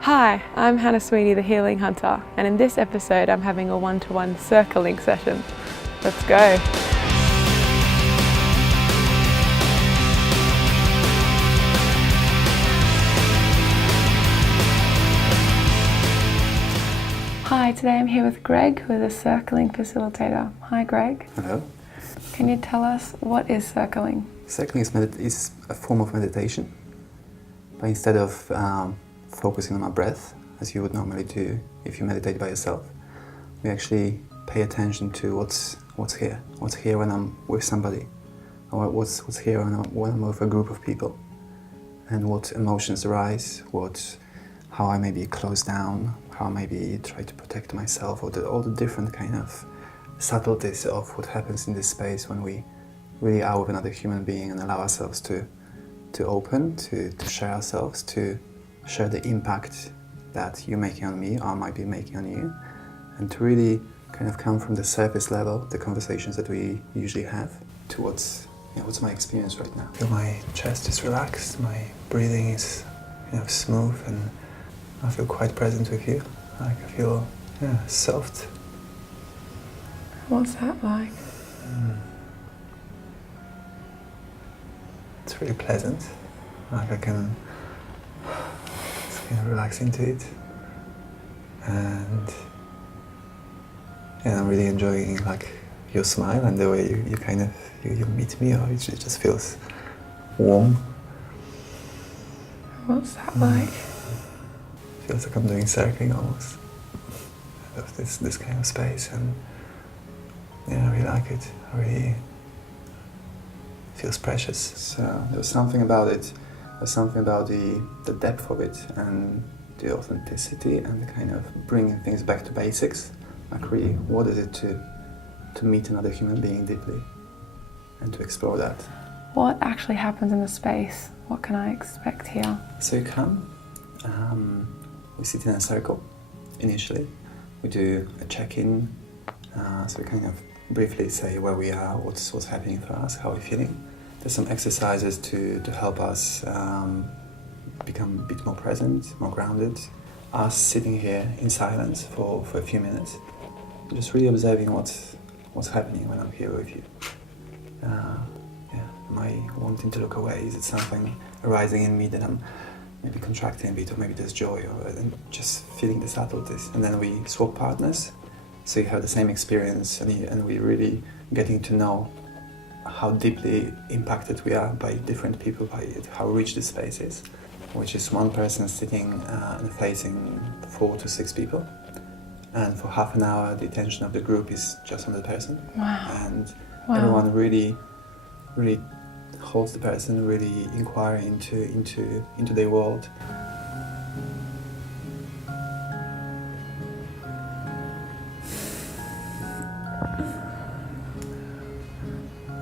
Hi, I'm Hannah Sweeney, the Healing Hunter, and in this episode I'm having a one-to-one circling session. Let's go. Hi, today I'm here with Greg, who is a circling facilitator. Hi Greg. Hello. Can you tell us what is circling? Circling is a form of meditation, but instead of focusing on our breath, as you would normally do if you meditate by yourself, we actually pay attention to what's here when I'm with somebody, or what's here when I'm with a group of people, and what emotions arise, how I maybe close down, how I maybe try to protect myself, or all the different kind of subtleties of what happens in this space when we really are with another human being and allow ourselves to open, to share ourselves, to share the impact that you're making on me or I might be making on you, and to really kind of come from the surface level, the conversations that we usually have, to what's my experience right now. I feel my chest is relaxed, my breathing is smooth, and I feel quite present with you. I feel soft. What's that like? It's really pleasant. I can relax into it, and I'm really enjoying your smile and the way you meet me, or it just feels warm. What's that like? Feels like I'm doing circling almost. I love this kind of space, and I really like it. It feels precious. So there was something about it. There's something about the depth of it and the authenticity and the kind of bringing things back to basics. Like really, what is it to meet another human being deeply and to explore that? What actually happens in the space? What can I expect here? So you come, we sit in a circle initially. We do a check-in, so we kind of briefly say where we are, what's happening for us, how we're feeling. There's some exercises to help us become a bit more present, more grounded. Us sitting here in silence for a few minutes, just really observing what's happening when I'm here with you. Am I wanting to look away? Is it something arising in me that I'm maybe contracting a bit, or maybe there's joy, and just feeling the subtleties. And then we swap partners, so you have the same experience, and we're really getting to know how deeply impacted we are by different people, by how rich the space is, which is one person sitting and facing 4 to 6 people, and for half an hour the attention of the group is just on the person. Wow. And everyone really holds the person, really inquire into their world.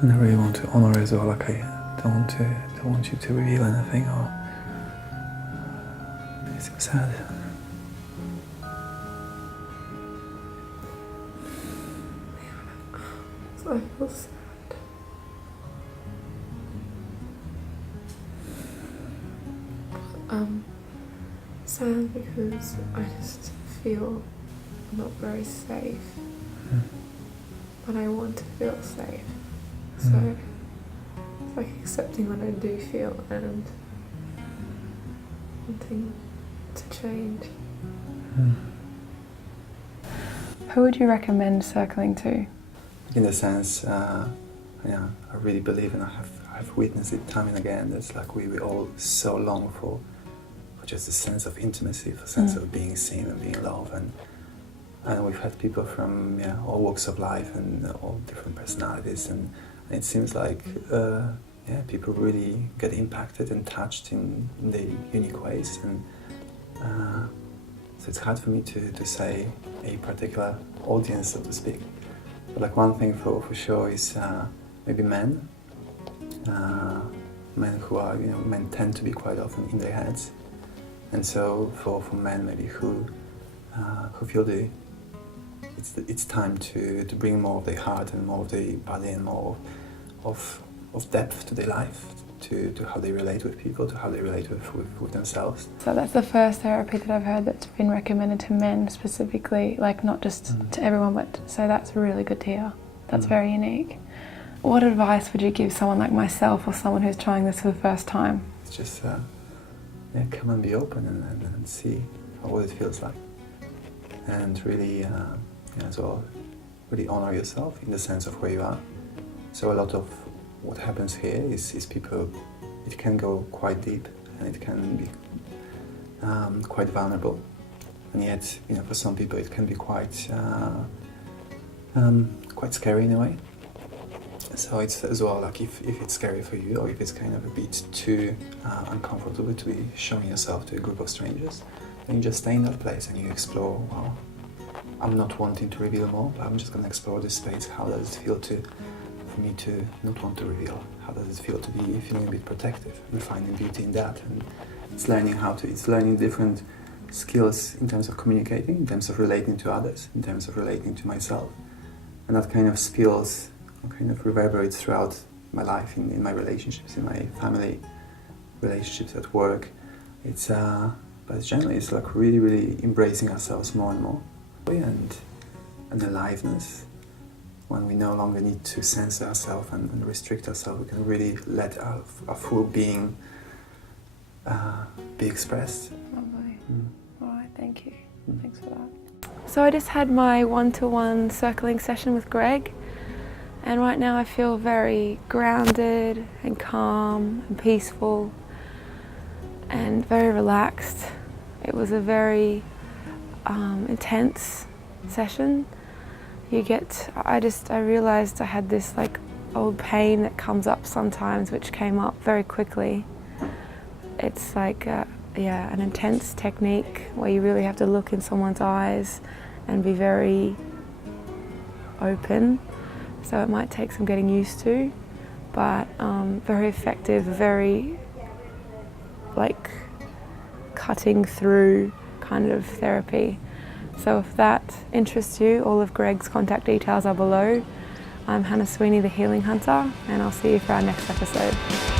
And I really want to honor as well. I don't want you to reveal anything, or it seems sad. I feel sad. Sad because I just feel not very safe, but I want to feel safe. So it's like accepting what I do feel and wanting to change. Who would you recommend circling to? In the sense, I really believe, and I have witnessed it time and again, that's we all so long for just a sense of intimacy, for a sense of being seen and being loved, and we've had people from all walks of life and all different personalities, and it seems like people really get impacted and touched in their unique ways, and so it's hard for me to say a particular audience, so to speak. But one thing for sure is maybe men who are, men tend to be quite often in their heads. And so for men maybe who feel it's time to bring more of their heart and more of their body and more of depth to their life, to how they relate with people, to how they relate with themselves. So that's the first therapy that I've heard that's been recommended to men specifically, like not just to everyone, but so that's really good to hear. That's very unique. What advice would you give someone like myself or someone who's trying this for the first time? It's just come and be open and see what it feels like, and really as well, really honor yourself in the sense of where you are. So a lot of what happens here is people, it can go quite deep and it can be quite vulnerable, and yet for some people it can be quite scary in a way. So it's as well like if it's scary for you, or if it's kind of a bit too uncomfortable to be showing yourself to a group of strangers, then you just stay in that place and you explore. Well, I'm not wanting to reveal more, but I'm just going to explore this space. How does it feel for me to not want to reveal? How does it feel to be feeling a bit protective and finding beauty in that? And it's learning different skills in terms of communicating, in terms of relating to others, in terms of relating to myself. And that kind of spills, kind of reverberates throughout my life, in my relationships, in my family relationships, at work. But generally it's like really, really embracing ourselves more and more. And aliveness, when we no longer need to censor ourselves and restrict ourselves, we can really let our full being be expressed. Lovely. All right, thank you. Thanks for that. So I just had my one-to-one circling session with Greg, and right now I feel very grounded and calm and peaceful and very relaxed. It was a very intense session. I realized I had this like old pain that comes up sometimes, which came up very quickly. It's like an intense technique where you really have to look in someone's eyes and be very open. So it might take some getting used to, but very effective, very like cutting through kind of therapy. So if that interests you, all of Greg's contact details are below. I'm Hannah Sweeney, the Healing Hunter, and I'll see you for our next episode.